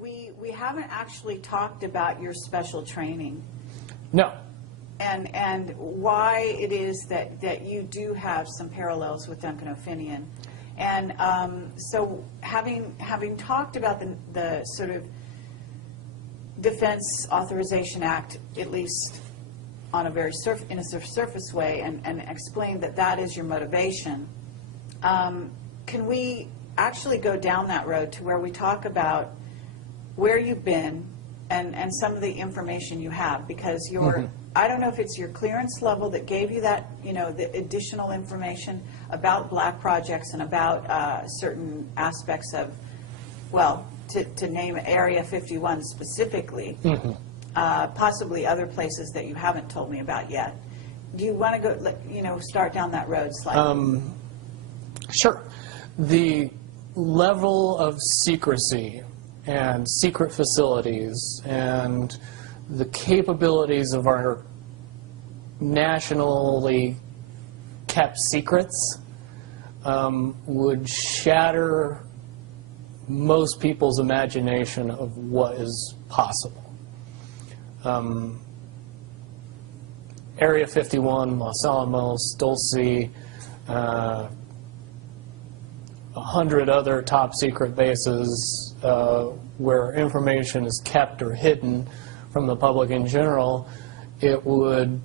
we haven't actually talked about your special training. No. And why it is that you do have some parallels with Duncan O'Finian. And so having talked about the sort of Defense Authorization Act, at least on a very surface way, and explained that that is your motivation, can we actually go down that road to where we talk about where you've been and some of the information you have? Because your I don't know if it's your clearance level that gave you that, the additional information about black projects and about certain aspects of, well, to name Area 51 specifically, possibly other places that you haven't told me about yet. Do you want to go, start down that road slightly? Sure. The level of secrecy and secret facilities and the capabilities of our nationally kept secrets would shatter most people's imagination of what is possible. Area 51, Los Alamos, Dulce, 100 other top secret bases where information is kept or hidden from the public in general, it would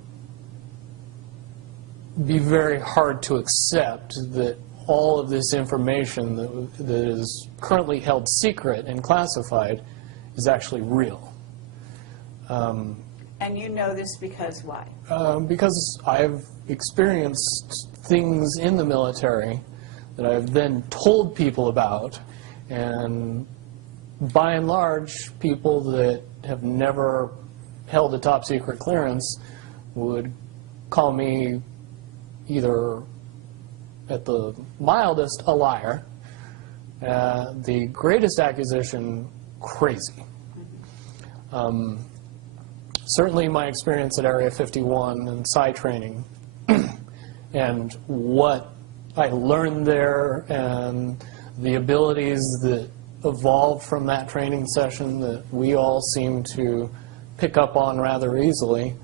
be very hard to accept that all of this information that is currently held secret and classified is actually real. And you know this because why? Because I've experienced things in the military that I've then told people about, and by and large, people that have never held a top secret clearance would call me either, at the mildest, a liar, the greatest accusation, crazy. Certainly my experience at Area 51 and PSY training and what I learned there and the abilities that evolved from that training session that we all seem to pick up on rather easily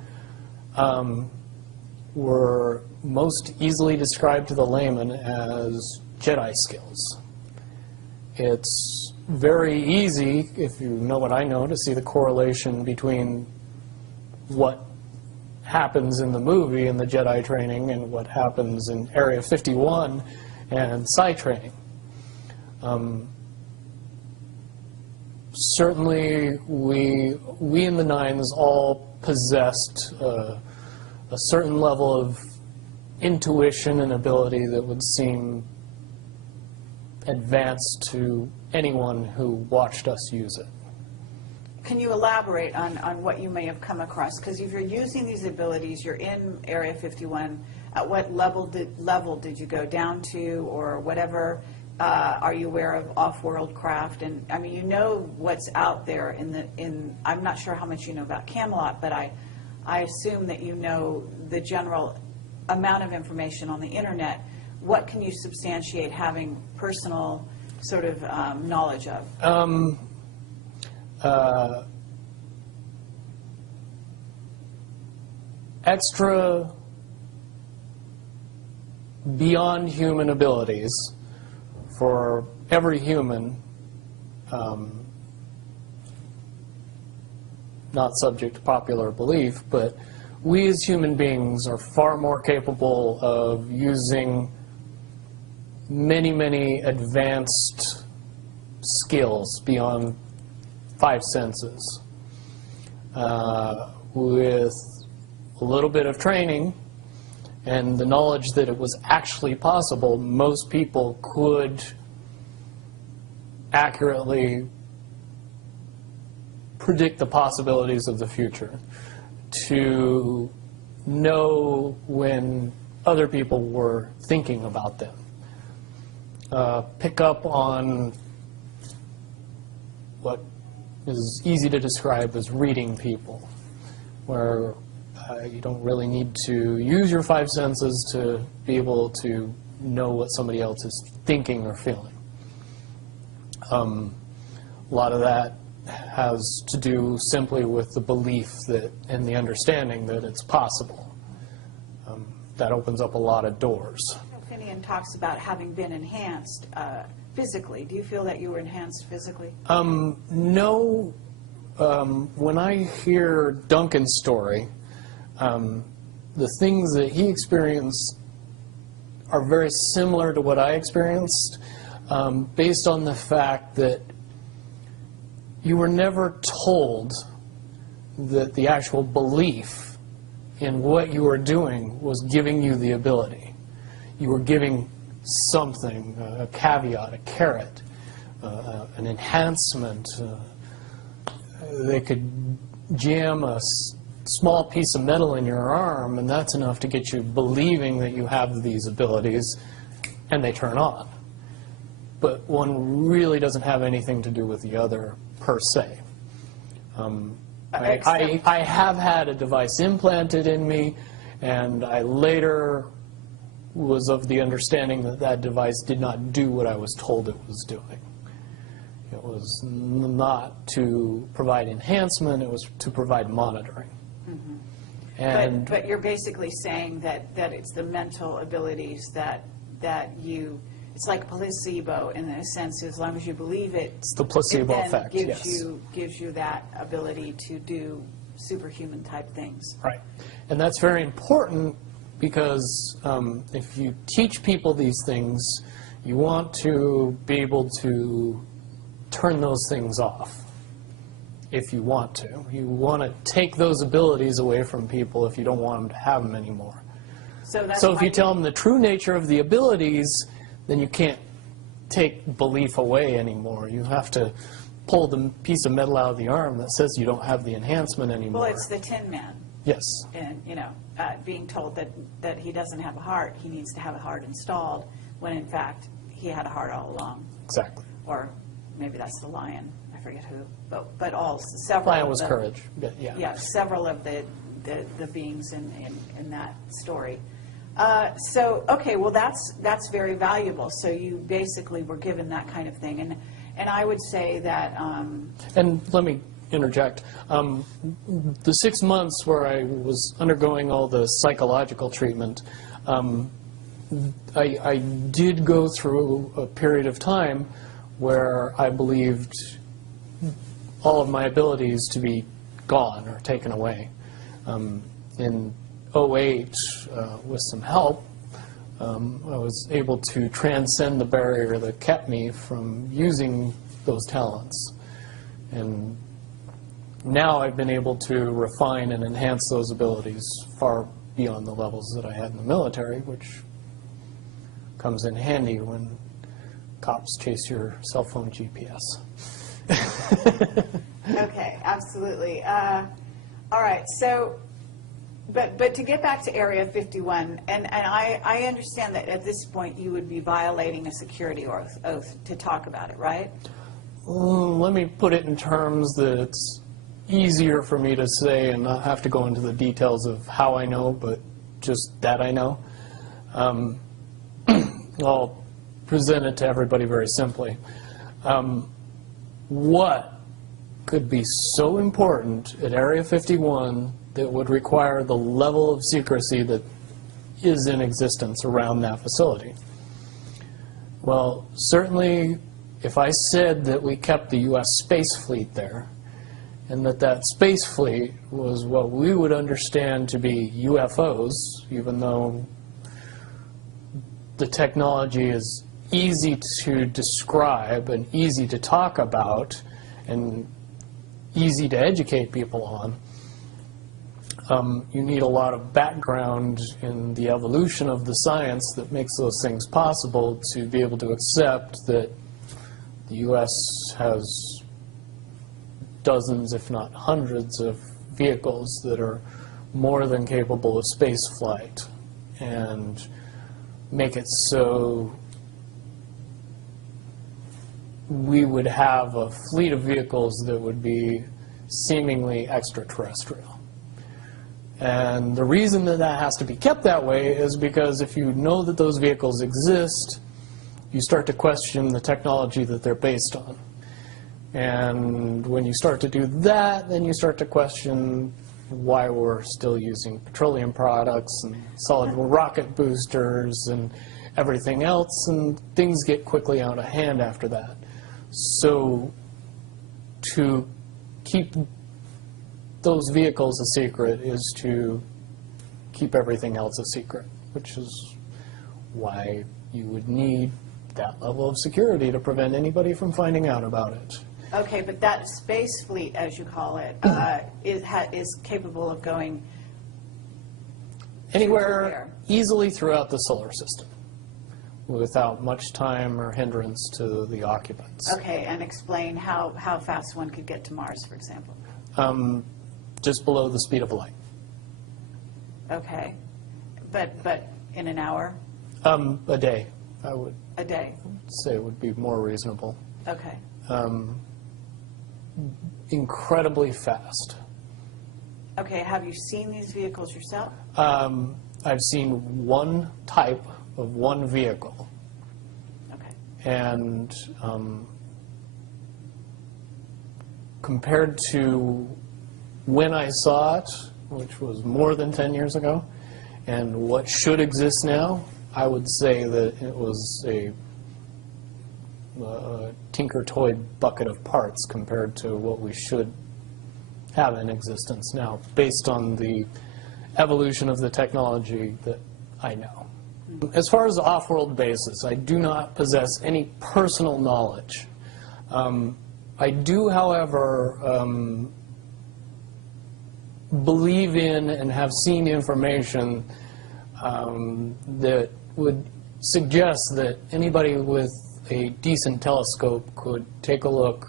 were most easily described to the layman as Jedi skills. It's very easy, if you know what I know, to see the correlation between what happens in the movie in the Jedi training and what happens in Area 51 and PSY training. Certainly, we in the Nines all possessed a certain level of intuition and ability that would seem advanced to anyone who watched us use it. Can you elaborate on what you may have come across? Because if you're using these abilities, you're in Area 51, at what level did you go down to, or whatever? Are you aware of off-world craft? And I mean, you know what's out there in I'm not sure how much you know about Camelot, but I assume that you know the general amount of information on the internet. What can you substantiate having personal sort of knowledge of? Extra beyond human abilities for every human, not subject to popular belief, but we as human beings are far more capable of using many, many advanced skills beyond 5 senses. With a little bit of training and the knowledge that it was actually possible, most people could accurately predict the possibilities of the future, to know when other people were thinking about them, pick up on what is easy to describe as reading people, where you don't really need to use your 5 senses to be able to know what somebody else is thinking or feeling. A lot of that has to do simply with the belief that, and the understanding that it's possible. That opens up a lot of doors. Finian talks about having been enhanced physically. Do you feel that you were enhanced physically? No. When I hear Duncan's story, the things that he experienced are very similar to what I experienced, based on the fact that you were never told that the actual belief in what you were doing was giving you the ability. You were giving something, a caveat, a carrot, an enhancement. They could jam a small piece of metal in your arm, and that's enough to get you believing that you have these abilities, and they turn on. But one really doesn't have anything to do with the other, per se. I have had a device implanted in me, and I later was of the understanding that that device did not do what I was told it was doing. It was not to provide enhancement, it was to provide monitoring. Mm-hmm. And but you're basically saying that it's the mental abilities that you, it's like placebo in a sense, as long as you believe it, it's the placebo it then effect, gives yes. gives you that ability to do superhuman type things. Right. And that's very important because if you teach people these things, you want to be able to turn those things off if you want to. You want to take those abilities away from people if you don't want them to have them anymore. So if you tell them the true nature of the abilities, then you can't take belief away anymore. You have to pull the piece of metal out of the arm that says you don't have the enhancement anymore. Well, it's the Tin Man. Yes. And, being told that he doesn't have a heart, he needs to have a heart installed, when in fact he had a heart all along. Exactly. Or maybe that's the lion. I forget who. But several. Lion was courage. But yeah. Yeah, several of the beings in that story. So, okay, well, that's very valuable. So you basically were given that kind of thing. And I would say that... And let me interject. The 6 months where I was undergoing all the psychological treatment, I did go through a period of time where I believed all of my abilities to be gone or taken away. In 2008, with some help, I was able to transcend the barrier that kept me from using those talents. And now I've been able to refine and enhance those abilities far beyond the levels that I had in the military, which comes in handy when cops chase your cell phone GPS. Okay, absolutely. All right, so... But to get back to Area 51, and I understand that at this point you would be violating a security oath to talk about it, right? Let me put it in terms that it's easier for me to say and not have to go into the details of how I know, but just that I know. I'll present it to everybody very simply. What could be so important at Area 51 that would require the level of secrecy that is in existence around that facility? Well, certainly if I said that we kept the U.S. space fleet there, and that space fleet was what we would understand to be UFOs, even though the technology is easy to describe and easy to talk about and easy to educate people on, you need a lot of background in the evolution of the science that makes those things possible to be able to accept that the U.S. has dozens, if not hundreds, of vehicles that are more than capable of space flight, and make it so we would have a fleet of vehicles that would be seemingly extraterrestrial. And the reason that that has to be kept that way is because if you know that those vehicles exist, you start to question the technology that they're based on. And when you start to do that, then you start to question why we're still using petroleum products and solid rocket boosters and everything else, and things get quickly out of hand after that. So to keep those vehicles a secret is to keep everything else a secret, which is why you would need that level of security to prevent anybody from finding out about it. Okay, but that space fleet, as you call it, is capable of going anywhere easily throughout the solar system without much time or hindrance to the occupants. Okay, and explain how fast one could get to Mars, for example. Just below the speed of light. Okay, but in an hour? A day, I would A day. say would be more reasonable. Okay. Incredibly fast. Okay, have you seen these vehicles yourself? I've seen one type of one vehicle. Okay. And compared to when I saw it, which was more than 10 years ago, and what should exist now, I would say that it was a tinker toy bucket of parts compared to what we should have in existence now, based on the evolution of the technology that I know. As far as the off-world basis, I do not possess any personal knowledge. I do, however, believe in and have seen information that would suggest that anybody with a decent telescope could take a look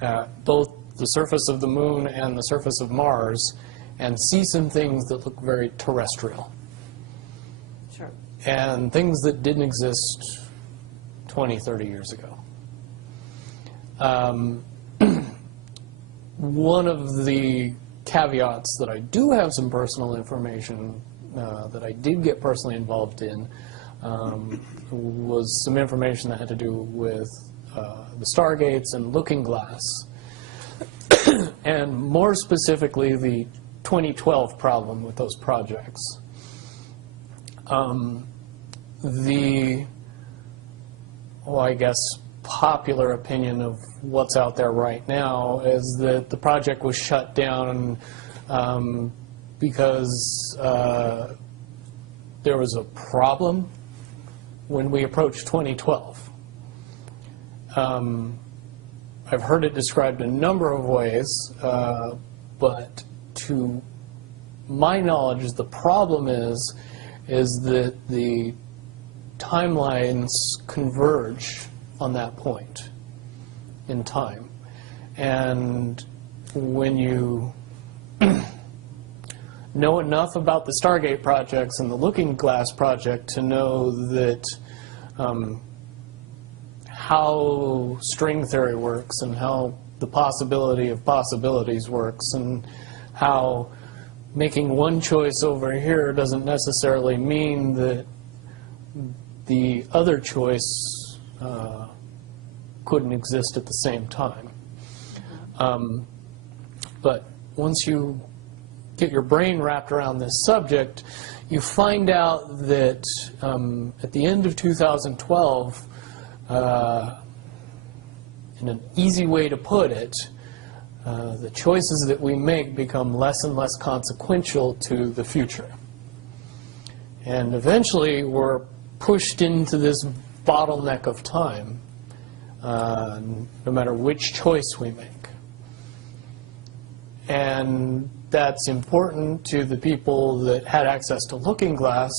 at both the surface of the moon and the surface of Mars and see some things that look very terrestrial. Sure. And things that didn't exist 20, 30 years ago. One of the caveats that I do have some personal information that I did get personally involved in was some information that had to do with the Stargates and Looking Glass, and more specifically the 2012 problem with those projects. I guess, popular opinion of what's out there right now is that the project was shut down because there was a problem when we approached 2012. I've heard it described a number of ways, but to my knowledge, the problem is that the timelines converge on that point in time. And when you know enough about the Stargate projects and the Looking Glass project to know that how string theory works and how the possibility of possibilities works and how making one choice over here doesn't necessarily mean that the other choice couldn't exist at the same time. But once you get your brain wrapped around this subject, you find out that at the end of 2012, in an easy way to put it, the choices that we make become less and less consequential to the future. And eventually we're pushed into this bottleneck of time, no matter which choice we make. And that's important to the people that had access to Looking Glass,